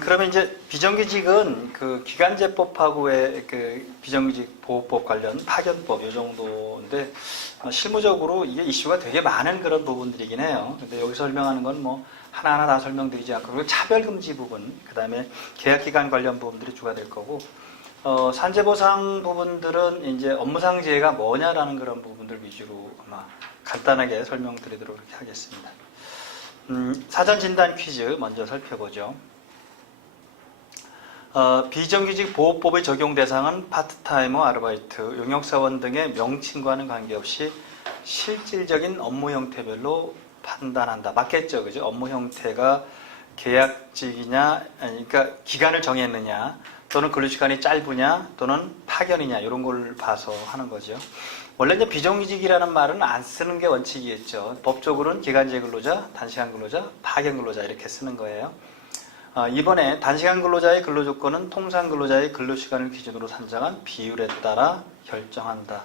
그러면 이제 비정규직은 그 기간제법하고의 그 비정규직 보호법 관련 파견법 요 정도인데 실무적으로 이게 이슈가 되게 많은 그런 부분들이긴 해요. 근데 여기 설명하는 건 뭐 하나하나 다 설명드리지 않고 그리고 차별금지 부분, 그 다음에 계약기간 관련 부분들이 주가 될 거고 산재보상 부분들은 이제 업무상 재해가 뭐냐라는 그런 부분들 위주로 아마 간단하게 설명드리도록 하겠습니다. 사전 진단 퀴즈 먼저 살펴보죠. 비정규직 보호법의 적용 대상은 파트타이머, 아르바이트, 용역사원 등의 명칭과는 관계없이 실질적인 업무 형태별로 판단한다. 맞겠죠? 그죠? 업무 형태가 계약직이냐, 그러니까 기간을 정했느냐, 또는 근로시간이 짧으냐, 또는 파견이냐, 이런 걸 봐서 하는 거죠. 원래 이제 비정규직이라는 말은 안 쓰는 게 원칙이겠죠. 법적으로는 기간제 근로자, 단시간 근로자, 파견 근로자 이렇게 쓰는 거예요. 이번에 단시간 근로자의 근로조건은 통상 근로자의 근로시간을 기준으로 산정한 비율에 따라 결정한다.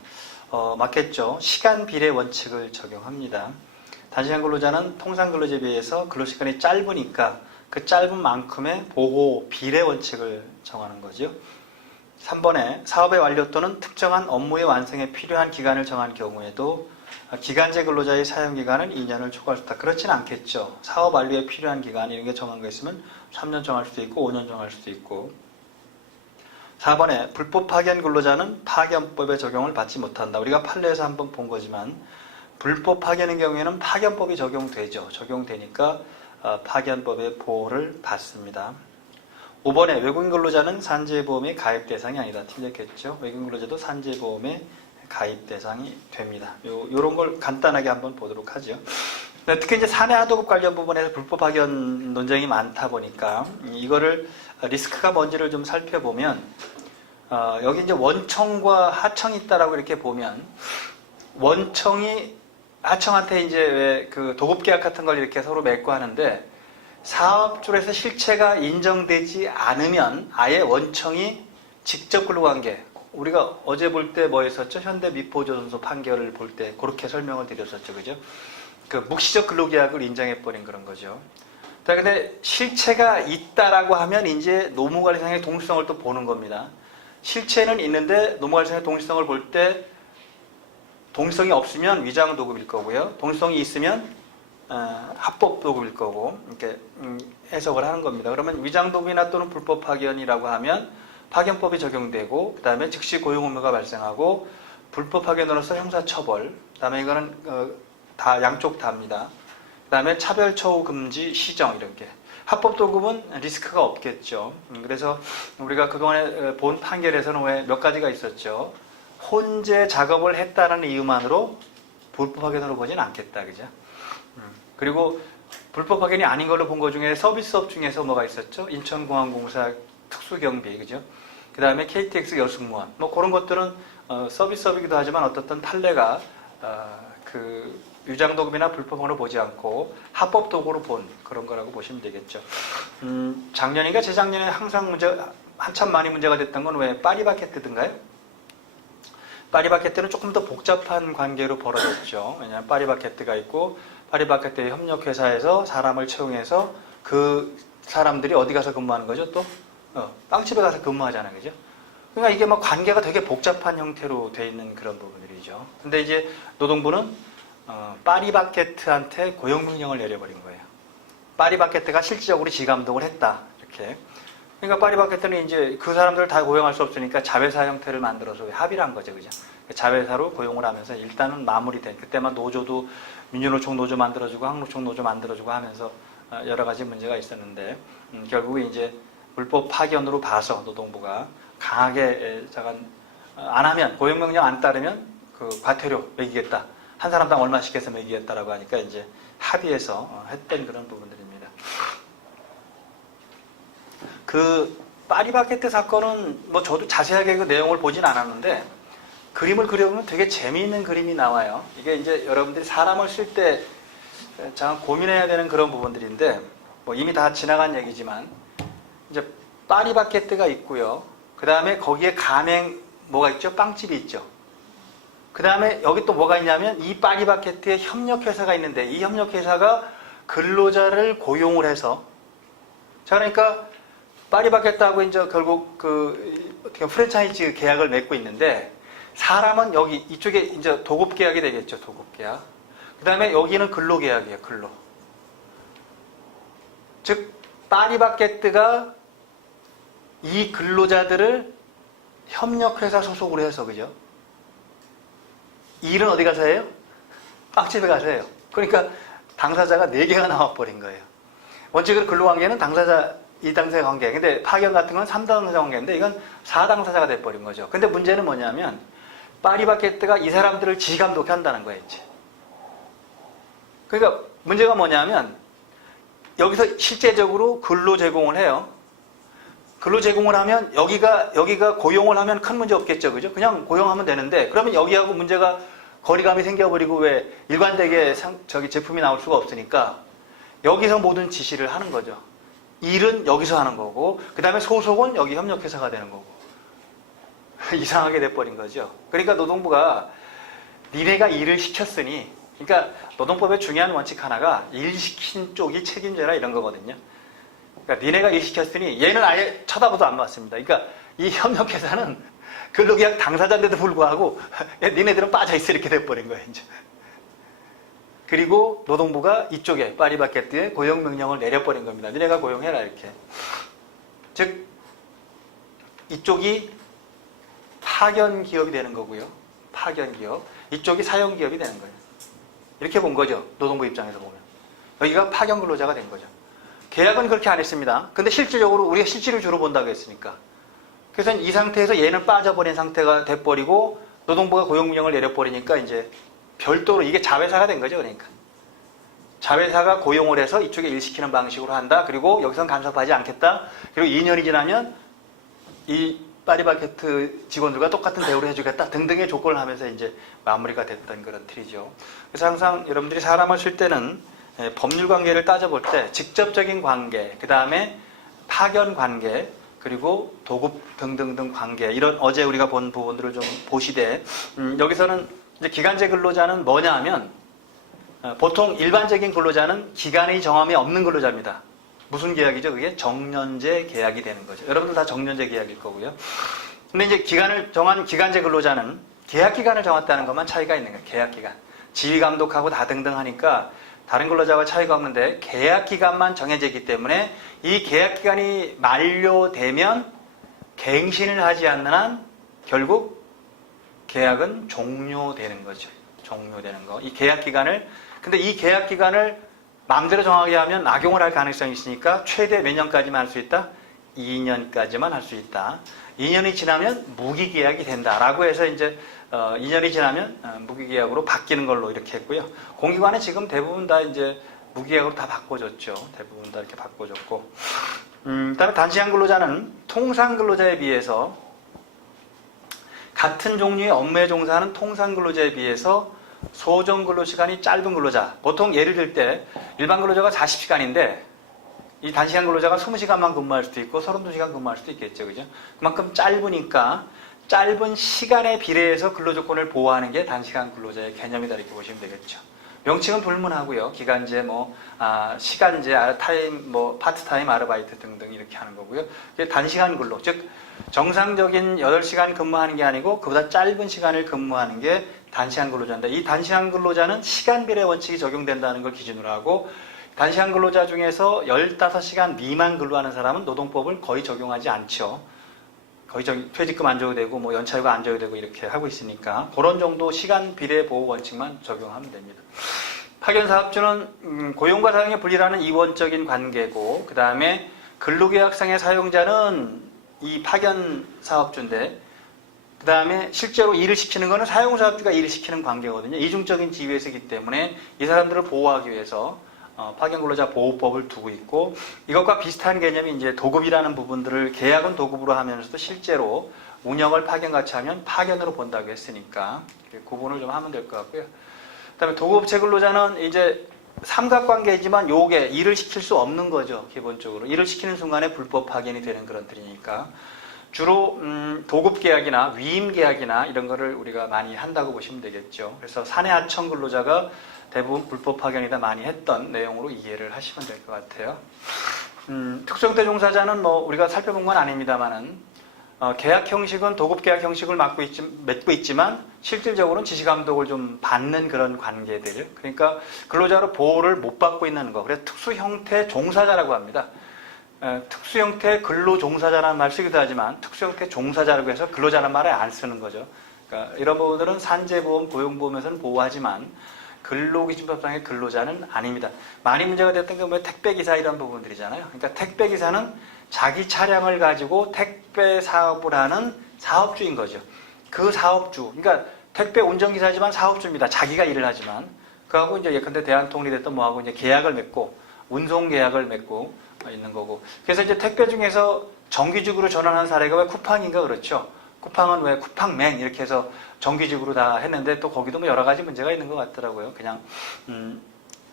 맞겠죠? 시간 비례 원칙을 적용합니다. 단시간 근로자는 통상 근로자에 비해서 근로시간이 짧으니까 그 짧은 만큼의 보호 비례 원칙을 정하는 거죠. 3번에 사업의 완료 또는 특정한 업무의 완성에 필요한 기간을 정한 경우에도 기간제 근로자의 사용기간은 2년을 초과할 수 있다. 그렇지는 않겠죠. 사업 완료에 필요한 기간 이런 게 정한 거 있으면 3년 정할 수도 있고 5년 정할 수도 있고. 4번에 불법 파견 근로자는 파견법의 적용을 받지 못한다. 우리가 판례에서 한번 본 거지만 불법 파견의 경우에는 파견법이 적용되죠. 적용되니까 파견법의 보호를 받습니다. 5번에 외국인 근로자는 산재보험의 가입 대상이 아니다. 틀렸겠죠. 외국인 근로자도 산재보험의 가입 대상이 됩니다. 요런 걸 간단하게 한번 보도록 하죠. 특히 이제 사내 하도급 관련 부분에서 불법 파견 논쟁이 많다 보니까 이거를 리스크가 뭔지를 좀 살펴보면 여기 이제 원청과 하청이 있다라고 이렇게 보면 원청이 하청한테 이제 왜 그 도급 계약 같은 걸 이렇게 서로 맺고 하는데 사업줄에서 실체가 인정되지 않으면 아예 원청이 직접 근로관계, 우리가 어제 볼 때 뭐 했었죠? 현대미포조선소 판결을 볼 때 그렇게 설명을 드렸었죠. 그죠? 그 묵시적 근로계약을 인정해버린 그런 거죠. 근데 실체가 있다라고 하면 이제 노무관리상의 동시성을 또 보는 겁니다. 실체는 있는데 노무관리상의 동시성을 볼 때 동시성이 없으면 위장도급일 거고요. 동시성이 있으면 합법도급일 거고 이렇게 해석을 하는 겁니다. 그러면 위장도급이나 또는 불법 파견이라고 하면 파견법이 적용되고 그 다음에 즉시 고용 의무가 발생하고 불법 파견으로서 형사처벌, 그 다음에 이거는 다 양쪽 다입니다. 그 다음에 차별 처우 금지 시정 이렇게. 합법도급은 리스크가 없겠죠. 그래서 우리가 그동안에 본 판결에서는 왜 몇 가지가 있었죠. 혼재 작업을 했다는 이유만으로 불법 파견으로 보지는 않겠다. 그죠? 그리고 불법 파견이 아닌 걸로 본 것 중에 서비스업 중에서 뭐가 있었죠? 인천공항공사 특수경비, 그죠? 그 다음에 KTX 여승무원, 뭐 그런 것들은 서비스업이기도 하지만 어떻든 판례가 그 유장도급이나 불법으로 보지 않고 합법도구로 본 그런 거라고 보시면 되겠죠. 작년인가 재작년에 항상 한참 많이 문제가 됐던 건 왜 파리바게뜨인가요? 파리바게뜨는 조금 더 복잡한 관계로 벌어졌죠. 왜냐하면 파리바게뜨가 있고 파리바게뜨의 협력회사에서 사람을 채용해서 그 사람들이 어디 가서 근무하는 거죠? 또 빵집에 가서 근무하잖아요. 그죠? 그러니까 이게 뭐 관계가 되게 복잡한 형태로 돼 있는 그런 부분들이죠. 근데 이제 노동부는 파리바게뜨한테 고용명령을 내려버린 거예요. 파리바게뜨가 실질적으로 지감독을 했다. 이렇게. 그러니까 파리바게뜨는 이제 그 사람들을 다 고용할 수 없으니까 자회사 형태를 만들어서 합의를 한 거죠. 그죠? 자회사로 고용을 하면서 일단은 마무리된, 그때만 노조도 민주노총 노조 만들어주고 항노총 노조 만들어주고 하면서 여러 가지 문제가 있었는데 결국에 이제 불법 파견으로 봐서 노동부가 강하게 안 하면, 고용명령 안 따르면 그 과태료 매기겠다. 한 사람당 얼마씩 해서 매기겠다라고 하니까 이제 합의해서 했던 그런 부분들입니다. 그 파리바게뜨 사건은 뭐 저도 자세하게 그 내용을 보진 않았는데 그림을 그려보면 되게 재미있는 그림이 나와요. 이게 이제 여러분들이 사람을 쓸 때 참 고민해야 되는 그런 부분들인데 뭐 이미 다 지나간 얘기지만 이제 파리바게뜨가 있고요. 그 다음에 거기에 가맹 뭐가 있죠? 빵집이 있죠. 그 다음에 여기 또 뭐가 있냐면 이 파리바게뜨에 협력회사가 있는데 이 협력회사가 근로자를 고용을 해서, 자 그러니까 파리바게뜨하고 이제 결국 그 어떻게 프랜차이즈 계약을 맺고 있는데 사람은 여기 이쪽에 이제 도급 계약이 되겠죠. 도급 계약. 그다음에 여기는 근로 계약이에요. 근로. 즉 파리바게뜨가 이 근로자들을 협력회사 소속으로 해서 그죠? 일은 어디 가서 해요? 빵집에 가서 해요. 그러니까 당사자가 4개가 나와버린 거예요. 원칙으로 근로관계는 당사자 2당사자 관계. 근데 파견 같은 건 3당사자 관계인데 이건 4당사자가 돼버린 거죠. 근데 문제는 뭐냐면 파리바게뜨가 이 사람들을 지감독해 한다는 거예요. 이제. 그러니까 문제가 뭐냐면 여기서 실제적으로 근로 제공을 해요. 근로 제공을 하면 여기가 고용을 하면 큰 문제 없겠죠. 그죠? 그냥 고용하면 되는데 그러면 여기하고 문제가 거리감이 생겨버리고 왜 일관되게 제품이 나올 수가 없으니까 여기서 모든 지시를 하는 거죠. 일은 여기서 하는 거고 그 다음에 소속은 여기 협력회사가 되는 거고 이상하게 돼버린 거죠. 그러니까 노동부가 니네가 일을 시켰으니 그러니까 노동법의 중요한 원칙 하나가 일 시킨 쪽이 책임져라 이런 거거든요. 그러니까 니네가 일 시켰으니 얘는 아예 쳐다보도 안 봤습니다. 그러니까 이 협력회사는 근로계약 당사자인데도 불구하고 니네들은 빠져있어 이렇게 돼버린 거예요. 이제. 그리고 노동부가 이쪽에 파리바게뜨에 고용명령을 내려버린 겁니다. 니네가 고용해라 이렇게. 즉 이쪽이 파견기업이 되는 거고요. 파견기업. 이쪽이 사용기업이 되는 거예요. 이렇게 본 거죠. 노동부 입장에서 보면. 여기가 파견근로자가 된 거죠. 계약은 그렇게 안 했습니다. 근데 실질적으로 우리가 실질을 주로 본다고 했으니까. 그래서 이 상태에서 얘는 빠져버린 상태가 돼버리고 노동부가 고용명령을 내려버리니까 이제 별도로 이게 자회사가 된 거죠. 그러니까. 자회사가 고용을 해서 이쪽에 일시키는 방식으로 한다. 그리고 여기서는 간섭하지 않겠다. 그리고 2년이 지나면 이 파리바게뜨 직원들과 똑같은 대우를 해주겠다 등등의 조건을 하면서 이제 마무리가 됐던 그런 틀이죠. 그래서 항상 여러분들이 사람을 쓸 때는 법률 관계를 따져볼 때 직접적인 관계, 그 다음에 파견 관계, 그리고 도급 등등등 관계 이런 어제 우리가 본 부분들을 좀 보시되 여기서는 이제 기간제 근로자는 뭐냐 하면 보통 일반적인 근로자는 기간의 정함이 없는 근로자입니다. 무슨 계약이죠? 그게 정년제 계약이 되는 거죠. 여러분들 다 정년제 계약일 거고요. 근데 이제 기간을 정한 기간제 근로자는 계약 기간을 정했다는 것만 차이가 있는 거예요. 계약 기간. 지휘 감독하고 다 등등 하니까 다른 근로자와 차이가 없는데 계약 기간만 정해져 있기 때문에 이 계약 기간이 만료되면 갱신을 하지 않는 한 결국 계약은 종료되는 거죠. 종료되는 거. 이 계약 기간을 근데 이 계약 기간을 마음대로 정하게 하면 악용을 할 가능성이 있으니까 최대 몇 년까지만 할 수 있다? 2년까지만 할 수 있다. 2년이 지나면 무기계약이 된다라고 해서 이제 2년이 지나면 무기계약으로 바뀌는 걸로 이렇게 했고요. 공기관은 지금 대부분 다 이제 무기계약으로 다 바꿔줬죠. 대부분 다 이렇게 바꿔줬고. 그다음에 단시간 근로자는 통상 근로자에 비해서 같은 종류의 업무에 종사하는 통상 근로자에 비해서 소정 근로 시간이 짧은 근로자. 보통 예를 들 때 일반 근로자가 40시간인데 이 단시간 근로자가 20시간만 근무할 수도 있고 32시간 근무할 수도 있겠죠. 그죠? 그만큼 짧으니까 짧은 시간에 비례해서 근로조건을 보호하는 게 단시간 근로자의 개념이다 이렇게 보시면 되겠죠. 명칭은 불문하고요. 기간제, 시간제, 타임, 파트타임, 아르바이트 등등 이렇게 하는 거고요. 단시간 근로, 즉 정상적인 8시간 근무하는 게 아니고 그보다 짧은 시간을 근무하는 게 단시간 근로자인데 이 단시간 근로자는 시간비례 원칙이 적용된다는 걸 기준으로 하고 단시간 근로자 중에서 15시간 미만 근로하는 사람은 노동법을 거의 적용하지 않죠. 거의 퇴직금 안 줘도 되고 연차휴가 안 줘도 되고 이렇게 하고 있으니까 그런 정도 시간 비례 보호 원칙만 적용하면 됩니다. 파견사업주는 고용과 사용의 분리라는 이원적인 관계고 그 다음에 근로계약상의 사용자는 이 파견사업주인데 그 다음에 실제로 일을 시키는 거는 사용사업주가 일을 시키는 관계거든요. 이중적인 지위에서이기 때문에 이 사람들을 보호하기 위해서 파견근로자 보호법을 두고 있고 이것과 비슷한 개념이 이제 도급이라는 부분들을 계약은 도급으로 하면서도 실제로 운영을 파견같이 하면 파견으로 본다고 했으니까 구분을 좀 하면 될 것 같고요. 그 다음에 도급체 근로자는 이제 삼각관계이지만 요게 일을 시킬 수 없는 거죠. 기본적으로 일을 시키는 순간에 불법 파견이 되는 그런 들이니까 주로 도급계약이나 위임계약이나 이런 거를 우리가 많이 한다고 보시면 되겠죠. 그래서 사내하청 근로자가 대부분 불법 파견이다 많이 했던 내용으로 이해를 하시면 될 것 같아요. 특수형태 종사자는 뭐 우리가 살펴본 건 아닙니다만은 계약 형식은 도급 계약 형식을 맺고 있지만 실질적으로는 지시감독을 좀 받는 그런 관계들. 그러니까 근로자로 보호를 못 받고 있는 거. 그래서 특수형태 종사자라고 합니다. 특수형태 근로종사자라는 말 쓰기도 하지만 특수형태 종사자라고 해서 근로자라는 말을 안 쓰는 거죠. 그러니까 이런 부분들은 산재보험, 고용보험에서는 보호하지만 근로기준법상의 근로자는 아닙니다. 많이 문제가 됐던 게 뭐 택배기사 이런 부분들이잖아요. 그러니까 택배기사는 자기 차량을 가지고 택배 사업을 하는 사업주인 거죠. 그 사업주, 그러니까 택배 운전기사지만 사업주입니다. 자기가 일을 하지만. 그하고 이제 예컨대 대한통일이 됐던 뭐하고 이제 계약을 맺고, 운송 계약을 맺고 있는 거고. 그래서 이제 택배 중에서 정규직으로 전환한 사례가 왜 쿠팡인가 그렇죠. 쿠팡은 왜 쿠팡맨 이렇게 해서 정규직으로 다 했는데 또 거기도 뭐 여러 가지 문제가 있는 것 같더라고요. 그냥,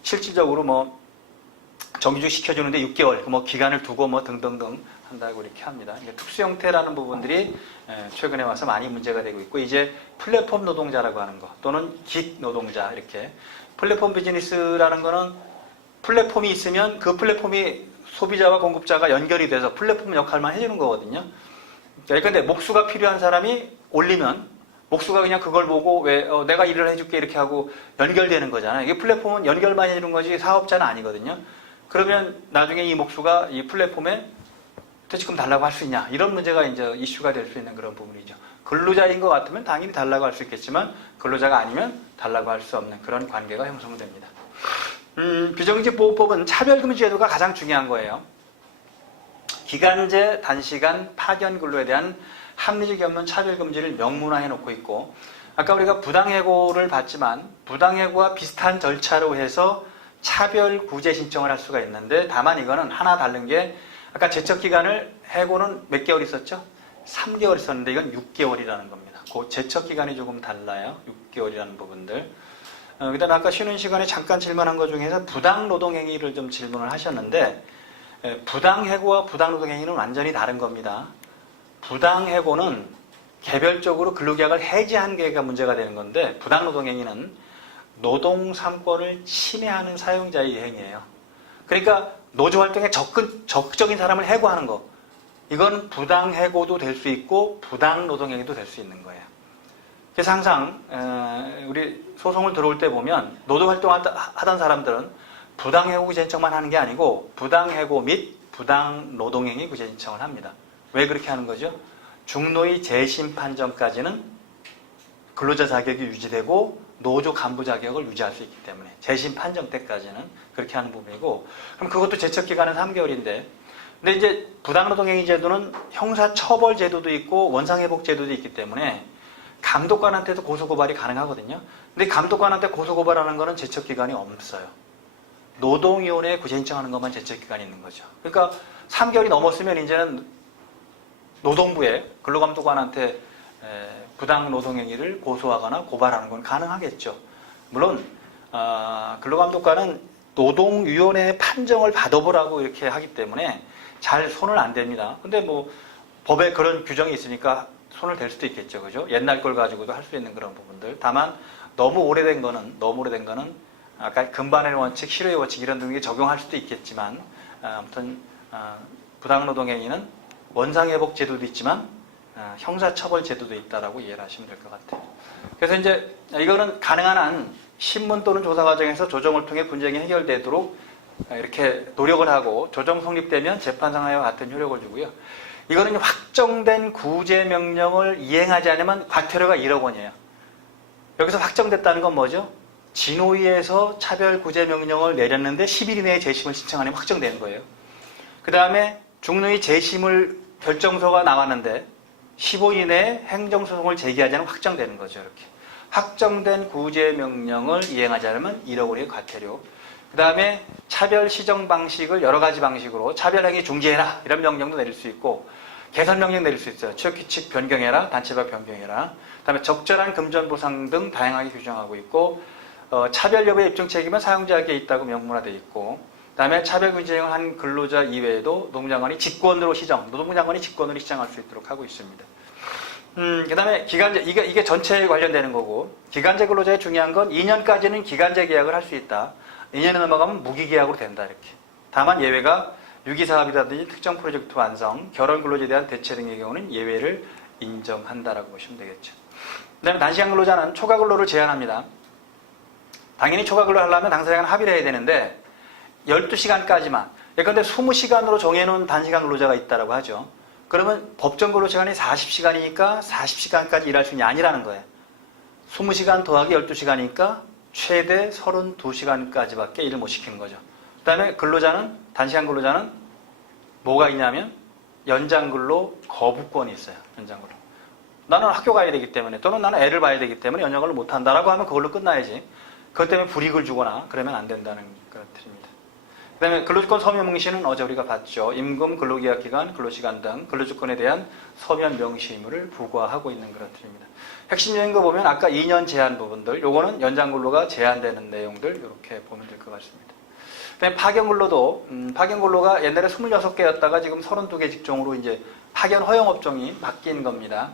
실질적으로 뭐 정규직 시켜주는데 6개월, 뭐 기간을 두고 뭐 등등등 한다고 이렇게 합니다. 특수 형태라는 부분들이 최근에 와서 많이 문제가 되고 있고, 이제 플랫폼 노동자라고 하는 거, 또는 긱 노동자, 이렇게. 플랫폼 비즈니스라는 거는 플랫폼이 있으면 그 플랫폼이 소비자와 공급자가 연결이 돼서 플랫폼 역할만 해주는 거거든요. 그런데 목수가 필요한 사람이 올리면 목수가 그냥 그걸 보고 왜 내가 일을 해줄게 이렇게 하고 연결되는 거잖아요. 이게 플랫폼은 연결만 해주는 거지 사업자는 아니거든요. 그러면 나중에 이 목수가 이 플랫폼에 퇴직금 달라고 할 수 있냐, 이런 문제가 이제 이슈가 될 수 있는 그런 부분이죠. 근로자인 것 같으면 당연히 달라고 할 수 있겠지만 근로자가 아니면 달라고 할 수 없는 그런 관계가 형성됩니다. 비정규직 보호법은 차별금지 제도가 가장 중요한 거예요. 기간제, 단시간, 파견 근로에 대한 합리적이 없는 차별금지를 명문화해 놓고 있고, 아까 우리가 부당해고를 봤지만 부당해고와 비슷한 절차로 해서 차별 구제 신청을 할 수가 있는데, 다만 이거는 하나 다른 게, 아까 제척기간을 해고는 몇 개월 있었죠? 3개월 있었는데 이건 6개월이라는 겁니다. 그 제척기간이 조금 달라요. 6개월이라는 부분들. 그 다음에 아까 쉬는 시간에 잠깐 질문한 것 중에서 부당노동행위를 좀 질문을 하셨는데, 부당해고와 부당노동행위는 완전히 다른 겁니다. 부당해고는 개별적으로 근로계약을 해지한 게가 문제가 되는 건데, 부당노동행위는 노동3권을 침해하는 사용자의 행위예요. 그러니까 노조활동에 적극적인 사람을 해고하는 거, 이건 부당해고도 될 수 있고 부당노동행위도 될 수 있는 거예요. 그래서 항상 우리 소송을 들어올 때 보면 노동활동하던 사람들은 부당해고 구제 신청만 하는 게 아니고 부당해고 및 부당노동행위 구제 신청을 합니다. 왜 그렇게 하는 거죠? 중노위 재심 판정까지는 근로자 자격이 유지되고 노조 간부 자격을 유지할 수 있기 때문에 재심 판정 때까지는 그렇게 하는 부분이고, 그럼 그것도 제척기간은 3개월인데, 근데 이제 부당노동행위 제도는 형사처벌 제도도 있고 원상회복 제도도 있기 때문에 감독관한테도 고소고발이 가능하거든요. 근데 감독관한테 고소고발하는 거는 제척기간이 없어요. 노동위원회에 구제 신청하는 것만 제척기간이 있는 거죠. 그러니까 3개월이 넘었으면 이제는 노동부에 근로감독관한테 부당노동행위를 고소하거나 고발하는 건 가능하겠죠. 물론 근로감독관은 노동위원회의 판정을 받아보라고 이렇게 하기 때문에 잘 손을 안 댑니다. 근데 뭐 법에 그런 규정이 있으니까 손을 댈 수도 있겠죠. 그죠? 옛날 걸 가지고도 할 수 있는 그런 부분들. 다만 너무 오래된 거는 아까 금반의 원칙, 실효의 원칙 이런 등에 적용할 수도 있겠지만, 아무튼 부당노동행위는 원상회복 제도도 있지만 형사처벌 제도도 있다라고 이해를 하시면 될 것 같아요. 그래서 이제 이거는 가능한 한 신문 또는 조사 과정에서 조정을 통해 분쟁이 해결되도록 이렇게 노력을 하고, 조정 성립되면 재판상하와 같은 효력을 주고요. 이거는 확정된 구제 명령을 이행하지 않으면 과태료가 1억 원이에요. 여기서 확정됐다는 건 뭐죠? 진호위에서 차별 구제 명령을 내렸는데 10일 이내에 재심을 신청하면 확정되는 거예요. 그 다음에 중노위 재심을 결정서가 나왔는데 15일 이내에 행정소송을 제기하자는 확정되는 거죠. 이렇게 확정된 구제 명령을 이행하지 않으면 1억 원의 과태료. 그 다음에 차별 시정 방식을 여러 가지 방식으로 차별행위 중지해라 이런 명령도 내릴 수 있고, 개선 명령 내릴 수 있어요. 취업규칙 변경해라, 단체법 변경해라. 그 다음에 적절한 금전 보상 등 다양하게 규정하고 있고, 차별 여부의 입증 책임은 사용자에게 있다고 명문화되어 있고, 그 다음에 차별금지행을 한 근로자 이외에도 노동장관이 직권으로 노동장관이 직권으로 시정할 수 있도록 하고 있습니다. 그 다음에 기간제, 이게 전체에 관련되는 거고, 기간제 근로자의 중요한 건 2년까지는 기간제 계약을 할 수 있다. 2년이 넘어가면 무기계약으로 된다, 이렇게. 다만 예외가 유기사업이라든지 특정 프로젝트 완성, 결혼 근로자에 대한 대체 등의 경우는 예외를 인정한다라고 보시면 되겠죠. 그 다음에 단시간 근로자는 초과 근로를 제한합니다. 당연히 초과 근로를 하려면 당사자간 합의를 해야 되는데 12시간까지만, 예컨대 20시간으로 정해놓은 단시간 근로자가 있다고 하죠. 그러면 법정 근로 시간이 40시간이니까 40시간까지 일할 수 있는 게 아니라는 거예요. 20시간 더하기 12시간이니까 최대 32시간까지밖에 일을 못 시키는 거죠. 그 다음에 근로자는, 단시간 근로자는 뭐가 있냐면 연장근로 거부권이 있어요. 연장근로. 나는 학교 가야 되기 때문에, 또는 나는 애를 봐야 되기 때문에 연장근로 못한다라고 하면 그걸로 끝나야지. 그것 때문에 불이익을 주거나 그러면 안 된다는 것들입니다. 그 다음에 근로주권 서면 명시는 어제 우리가 봤죠. 임금, 근로계약기간, 근로시간 등 근로주권에 대한 서면 명시 의무를 부과하고 있는 것들입니다. 핵심적인 거 보면 아까 2년 제한 부분들, 요거는 연장근로가 제한되는 내용들 이렇게 보면 될 것 같습니다. 그다음에 파견근로도 파견근로가 옛날에 26개였다가 지금 32개 직종으로 이제 파견 허용 업종이 바뀐 겁니다.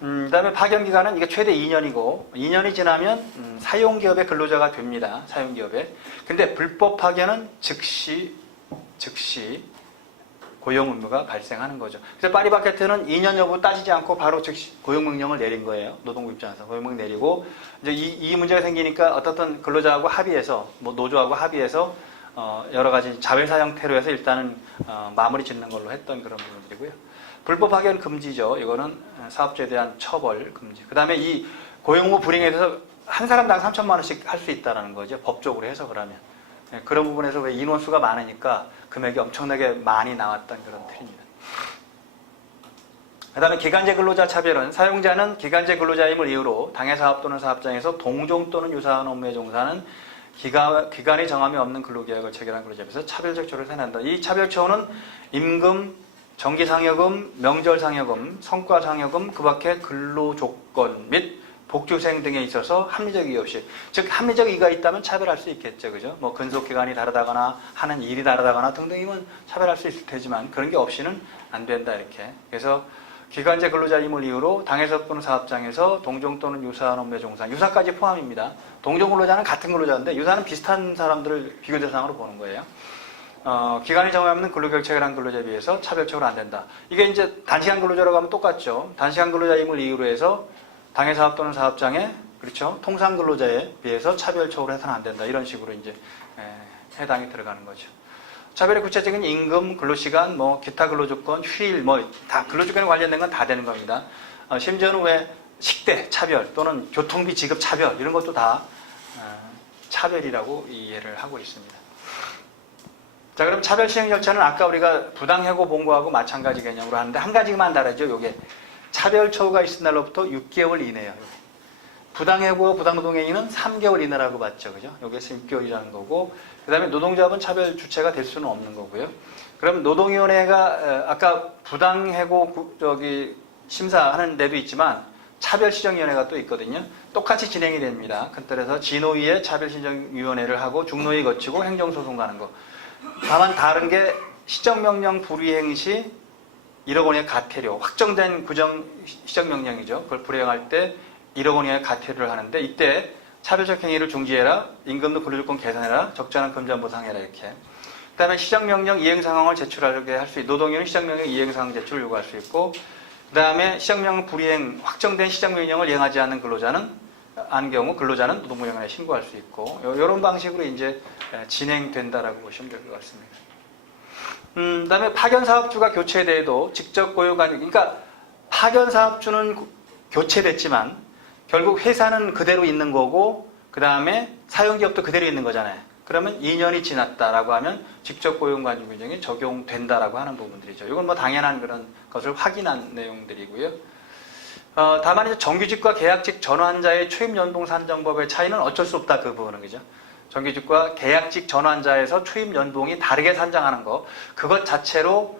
그다음에 파견 기간은 이게 최대 2년이고 2년이 지나면 사용기업의 근로자가 됩니다. 사용기업에. 근데 불법 파견은 즉시 고용 의무가 발생하는 거죠. 그래서 파리바게트는 2년 여부 따지지 않고 바로 즉시 고용 명령을 내린 거예요. 노동부 입장에서 고용 명령 내리고 이제 이 문제가 생기니까 어떻든 근로자하고 합의해서 뭐 노조하고 합의해서 여러 가지 자회사 형태로 해서 일단은 마무리 짓는 걸로 했던 그런 부분들이고요. 불법 파견 금지죠. 이거는 사업주에 대한 처벌 금지. 그 다음에 이 고용무 불이행에 대해서 한 사람당 3천만 원씩 할 수 있다는 거죠. 법적으로 해서 그러면. 그런 부분에서 왜 인원수가 많으니까 금액이 엄청나게 많이 나왔던 그런 틀입니다. 그 다음에 기간제 근로자 차별은 사용자는 기간제 근로자임을 이유로 당해 사업 또는 사업장에서 동종 또는 유사한 업무에 종사하는 기간의 정함이 없는 근로계약을 체결한 근로자에서 차별적 처우를 생각한다. 이 차별 처우는 임금, 정기상여금, 명절상여금, 성과상여금, 그 밖에 근로조건 및 복주생 등에 있어서 합리적 이유 없이, 즉 합리적 이유가 있다면 차별할 수 있겠죠. 그죠? 뭐 근속기간이 다르다거나 하는 일이 다르다거나 등등이면 차별할 수 있을 테지만 그런 게 없이는 안 된다 이렇게. 그래서 기간제 근로자임을 이유로 당해사업 또는 사업장에서 동종 또는 유사한 업무에 종사, 유사까지 포함입니다. 동종 근로자는 같은 근로자인데 유사는 비슷한 사람들을 비교 대상으로 보는 거예요. 기간이 정해 없는 근로계약 체결한 근로자에 비해서 차별적으로 안 된다. 이게 이제 단시간 근로자라고 하면 똑같죠. 단시간 근로자임을 이유로 해서 당해사업 또는 사업장에, 그렇죠, 통상 근로자에 비해서 차별적으로 해서는 안 된다. 이런 식으로 이제 해당이 들어가는 거죠. 차별의 구체적인 임금, 근로시간, 뭐 기타 근로조건, 휴일, 뭐 다 근로조건에 관련된 건 다 되는 겁니다. 심지어는 왜 식대 차별 또는 교통비 지급 차별 이런 것도 다 차별이라고 이해를 하고 있습니다. 자, 그럼 차별 시행 절차는 아까 우리가 부당해고 본고하고 마찬가지 개념으로 하는데 한 가지만 다르죠. 요게 차별 처우가 있은 날로부터 6개월 이내예요. 부당해고와 부당노동행위는 3개월 이내라고 봤죠. 그죠? 여기에서 6개월이라는 거고, 그 다음에 노동조합은 차별 주체가 될 수는 없는 거고요. 그럼 노동위원회가 아까 부당해고 심사하는 데도 있지만 차별시정위원회가 또 있거든요. 똑같이 진행이 됩니다. 그래서 진호위에 차별시정위원회를 하고 중노위 거치고 행정소송 가는 거. 다만 다른 게 시정명령 불이행 시 1억 원의 가태료, 확정된 구정 시정명령이죠. 그걸 불이행할 때 1억 원의 가태료를 하는데 이때 차별적 행위를 중지해라, 임금도 근로조건 개선해라, 적절한 금전 보상해라 이렇게. 그 다음에 시정명령 이행상황을 제출하게 할 수 있고, 노동위원은 시정명령 이행상황 제출을 요구할 수 있고, 그 다음에 시정명령 불이행, 확정된 시정명령을 이행하지 않는 경우 근로자는 노동부위원회에 신고할 수 있고, 이런 방식으로 이제 진행된다라고 보시면 될 것 같습니다. 그 다음에 파견사업주가 교체돼도 직접 고용관리, 그러니까 파견사업주는 교체됐지만 결국 회사는 그대로 있는 거고 그 다음에 사용기업도 그대로 있는 거잖아요. 그러면 2년이 지났다라고 하면 직접 고용관리 규정이 적용된다라고 하는 부분들이죠. 이건 뭐 당연한 그런 것을 확인한 내용들이고요. 다만 이제 정규직과 계약직 전환자의 초임연봉 산정법의 차이는 어쩔 수 없다 그 부분은 그죠. 정규직과 계약직 전환자에서 초임연봉이 다르게 산정하는 거, 그것 자체로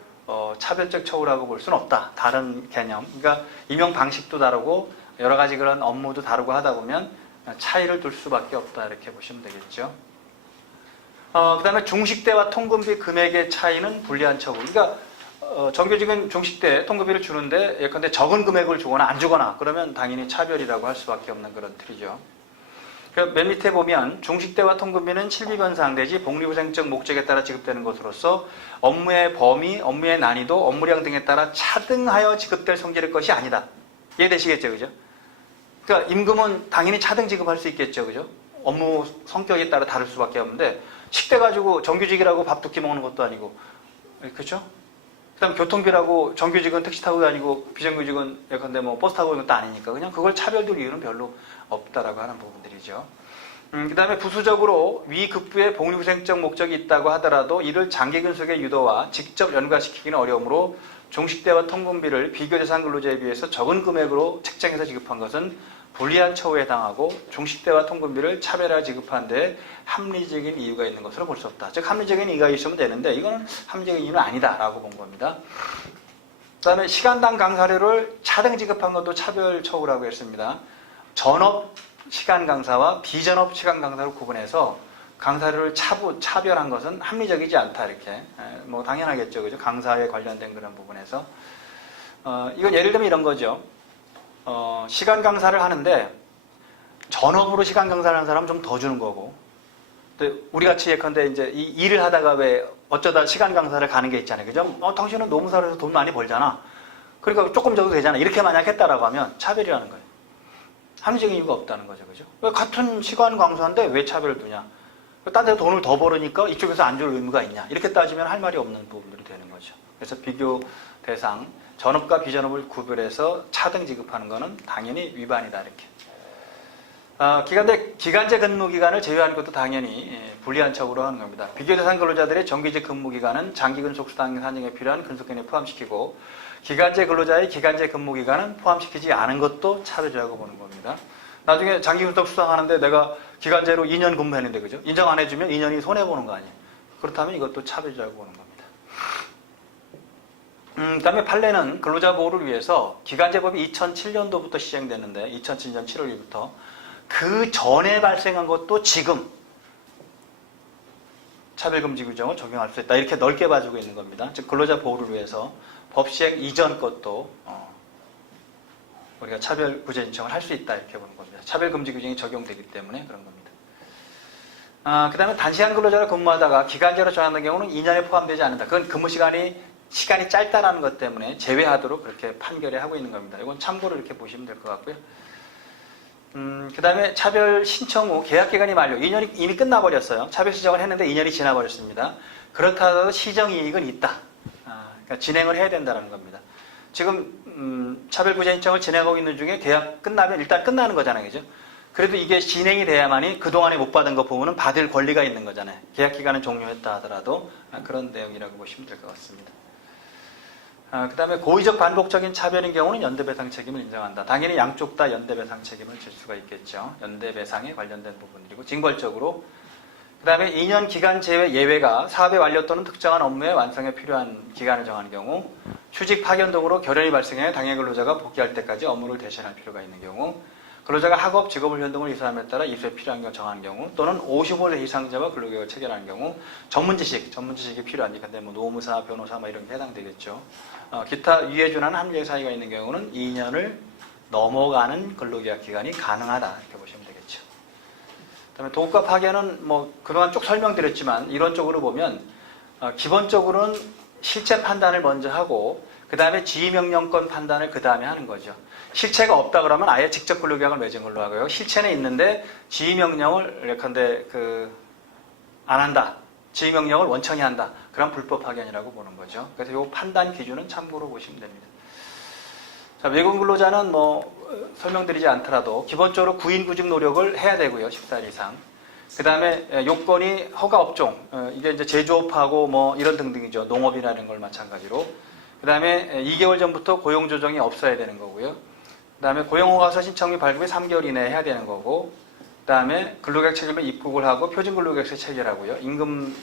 차별적 처우라고 볼 수는 없다. 다른 개념. 그러니까 임용 방식도 다르고 여러 가지 그런 업무도 다르고 하다 보면 차이를 둘 수밖에 없다 이렇게 보시면 되겠죠. 그 다음에 중식대와 통근비 금액의 차이는 불리한 처우. 그러니까 정규직은 중식대 통근비를 주는데 예컨대 적은 금액을 주거나 안 주거나 그러면 당연히 차별이라고 할 수밖에 없는 그런 틀이죠. 맨 밑에 보면 중식대와 통근비는 실비변상 내지 복리후생적 목적에 따라 지급되는 것으로서 업무의 범위, 업무의 난이도, 업무량 등에 따라 차등하여 지급될 성질의 것이 아니다. 이해되시겠죠, 그죠? 그러니까 임금은 당연히 차등 지급할 수 있겠죠, 그죠? 업무 성격에 따라 다를 수밖에 없는데 식대 가지고 정규직이라고 밥 두 끼 먹는 것도 아니고, 그렇죠? 그다음 교통비라고 정규직은 택시 타고 다니고 비정규직은 예컨대 뭐 버스 타고 있는 것도 아니니까 그냥 그걸 차별둘 이유는 별로 없다라고 하는 부분들이죠. 그다음에 부수적으로 위 급부에 복리후생적 목적이 있다고 하더라도 이를 장기 근속의 유도와 직접 연관시키기는 어려우므로 종식대와 통근비를 비교대상 근로자에 비해서 적은 금액으로 책정해서 지급한 것은 불리한 처우에 해당하고 종식대와 통근비를 차별화 지급한 데 합리적인 이유가 있는 것으로 볼 수 없다. 즉 합리적인 이유가 있으면 되는데 이거는 합리적인 이유는 아니다라고 본 겁니다. 그 다음에 시간당 강사료를 차등 지급한 것도 차별 처우라고 했습니다. 전업 시간 강사와 비전업 시간 강사로 구분해서 강사료를 차별한 것은 합리적이지 않다. 이렇게 뭐 당연하겠죠, 그죠? 강사에 관련된 그런 부분에서 이건 예를 들면 이런 거죠. 시간 강사를 하는데 전업으로 시간 강사를 하는 사람은 좀 더 주는 거고, 또 우리 같이 예컨대 이제 이 일을 하다가 왜 어쩌다 시간 강사를 가는 게 있잖아요, 그죠? 당신은 노무사로 해서 돈 많이 벌잖아. 그러니까 조금 줘도 되잖아. 이렇게 만약 했다라고 하면 차별이라는 거예요. 합리적인 이유가 없다는 거죠, 그죠? 같은 시간 강사인데 왜 차별을 두냐? 딴 데서 돈을 더 벌으니까 이쪽에서 안 줄 의무가 있냐? 이렇게 따지면 할 말이 없는 부분들이 되는 거죠. 그래서 비교 대상 전업과 비전업을 구별해서 차등 지급하는 것은 당연히 위반이다. 이렇게. 기간제 근무기간을 제외하는 것도 당연히 불리한 처우로 하는 겁니다. 비교대상 근로자들의 정규직 근무기간은 장기 근속 수당 산정에 필요한 근속기간에 포함시키고 기간제 근로자의 기간제 근무기간은 포함시키지 않은 것도 차별이라고 보는 겁니다. 나중에 장기 근속 수당하는데 내가 기간제로 2년 근무했는데, 그죠? 인정 안 해주면 2년이 손해보는 거 아니에요. 그렇다면 이것도 차별이라고 보는 겁니다. 그 다음에 판례는 근로자 보호를 위해서 기간제법이 2007년도부터 시행됐는데 2007년 7월 1일부터 그 전에 발생한 것도 지금 차별금지 규정을 적용할 수 있다. 이렇게 넓게 봐주고 있는 겁니다. 즉 근로자 보호를 위해서 법 시행 이전 것도 우리가 차별구제 신청을 할 수 있다. 이렇게 보는 겁니다. 차별금지 규정이 적용되기 때문에 그런 겁니다. 그 다음에 단시간 근로자를 근무하다가 기간제로 정하는 경우는 2년에 포함되지 않는다. 그건 근무 시간이 짧다라는 것 때문에 제외하도록 그렇게 판결을 하고 있는 겁니다. 이건 참고로 이렇게 보시면 될 것 같고요. 그 다음에 차별 신청 후 계약기간이 만료. 2년이 이미 끝나버렸어요. 차별 시정을 했는데 2년이 지나버렸습니다. 그렇다 하더라도 시정이익은 있다. 그러니까 진행을 해야 된다는 겁니다. 지금 차별구제 신청을 진행하고 있는 중에 계약 끝나면 일단 끝나는 거잖아요, 그죠? 그래도 이게 진행이 돼야만이 그동안에 못 받은 거 부분은 받을 권리가 있는 거잖아요. 계약기간은 종료했다 하더라도 그런 내용이라고 보시면 될 것 같습니다. 그 다음에 고의적 반복적인 차별인 경우는 연대배상 책임을 인정한다. 당연히 양쪽 다 연대배상 책임을 질 수가 있겠죠. 연대배상에 관련된 부분들이고 징벌적으로. 그 다음에 2년 기간 제외 예외가 사업의 완료 또는 특정한 업무의 완성에 필요한 기간을 정하는 경우, 휴직 파견 등으로 결연이 발생해 당해 근로자가 복귀할 때까지 업무를 대신할 필요가 있는 경우, 근로자가 학업, 직업을 변동을 이사함에 따라 이수에 필요한 걸 정하는 경우, 또는 55세 이상자와 근로계획을 체결하는 경우, 전문 지식이 필요한, 근데 뭐 노무사, 변호사 뭐 이런 게 해당되겠죠. 기타 위에 준하는 합리적 사유가 있는 경우는 2년을 넘어가는 근로계약 기간이 가능하다 이렇게 보시면 되겠죠. 그다음에 도급과 파견은 뭐 그동안 쭉 설명드렸지만 이론적으로 보면 기본적으로는 실체 판단을 먼저 하고 그 다음에 지휘명령권 판단을 그 다음에 하는 거죠. 실체가 없다 그러면 아예 직접 근로계약을 맺은 걸로 하고요. 실체는 있는데 지휘명령을 예컨대 안 한다. 지휘명령을 원청이 한다. 그럼 불법 파견이라고 보는 거죠. 그래서 이 판단 기준은 참고로 보시면 됩니다. 자, 외국 근로자는 뭐 설명드리지 않더라도 기본적으로 구인구직 노력을 해야 되고요. 14일 이상. 그 다음에 요건이 허가 업종, 이게 이제 제조업하고 뭐 이런 등등이죠. 농업이라는 걸 마찬가지로. 그 다음에 2개월 전부터 고용 조정이 없어야 되는 거고요. 그 다음에 고용허가서 신청 및 발급이 3개월 이내에 해야 되는 거고, 그 다음에 근로계약 체결에 입국을 하고 표준근로계약서 체결하고요. 임금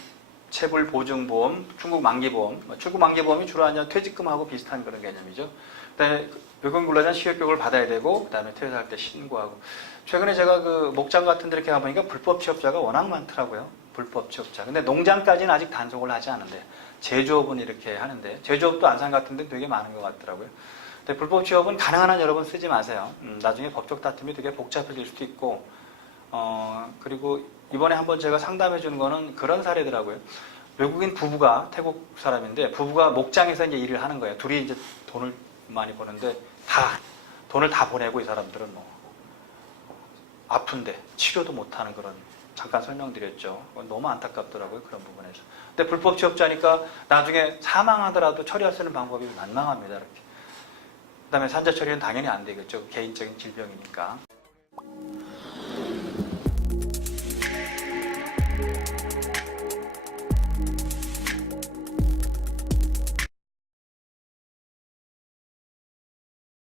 체불 보증보험, 출국 만기보험, 출국 만기보험이 주로 아니라 퇴직금하고 비슷한 그런 개념이죠. 그 다음에 외국 근로자는 취업교육을 받아야 되고, 그 다음에 퇴사할 때 신고하고. 최근에 제가 그 목장 같은 데 이렇게 가보니까 불법 취업자가 워낙 많더라고요. 불법 취업자. 근데 농장까지는 아직 단속을 하지 않은데, 제조업은 이렇게 하는데, 제조업도 안산 같은 데 되게 많은 것 같더라고요. 근데 불법 취업은 가능한 한 여러분 쓰지 마세요. 나중에 법적 다툼이 되게 복잡해질 수도 있고, 그리고 이번에 한번 제가 상담해 준 거는 그런 사례더라고요. 외국인 부부가 태국 사람인데 부부가 목장에서 이제 일을 하는 거예요. 둘이 이제 돈을 많이 버는데 돈을 다 보내고 이 사람들은 뭐 아픈데 치료도 못하는 그런 잠깐 설명드렸죠. 너무 안타깝더라고요. 그런 부분에서. 근데 불법 취업자니까 나중에 사망하더라도 처리할 수 있는 방법이 만만합니다. 이렇게. 그다음에 산재 처리는 당연히 안 되겠죠. 개인적인 질병이니까.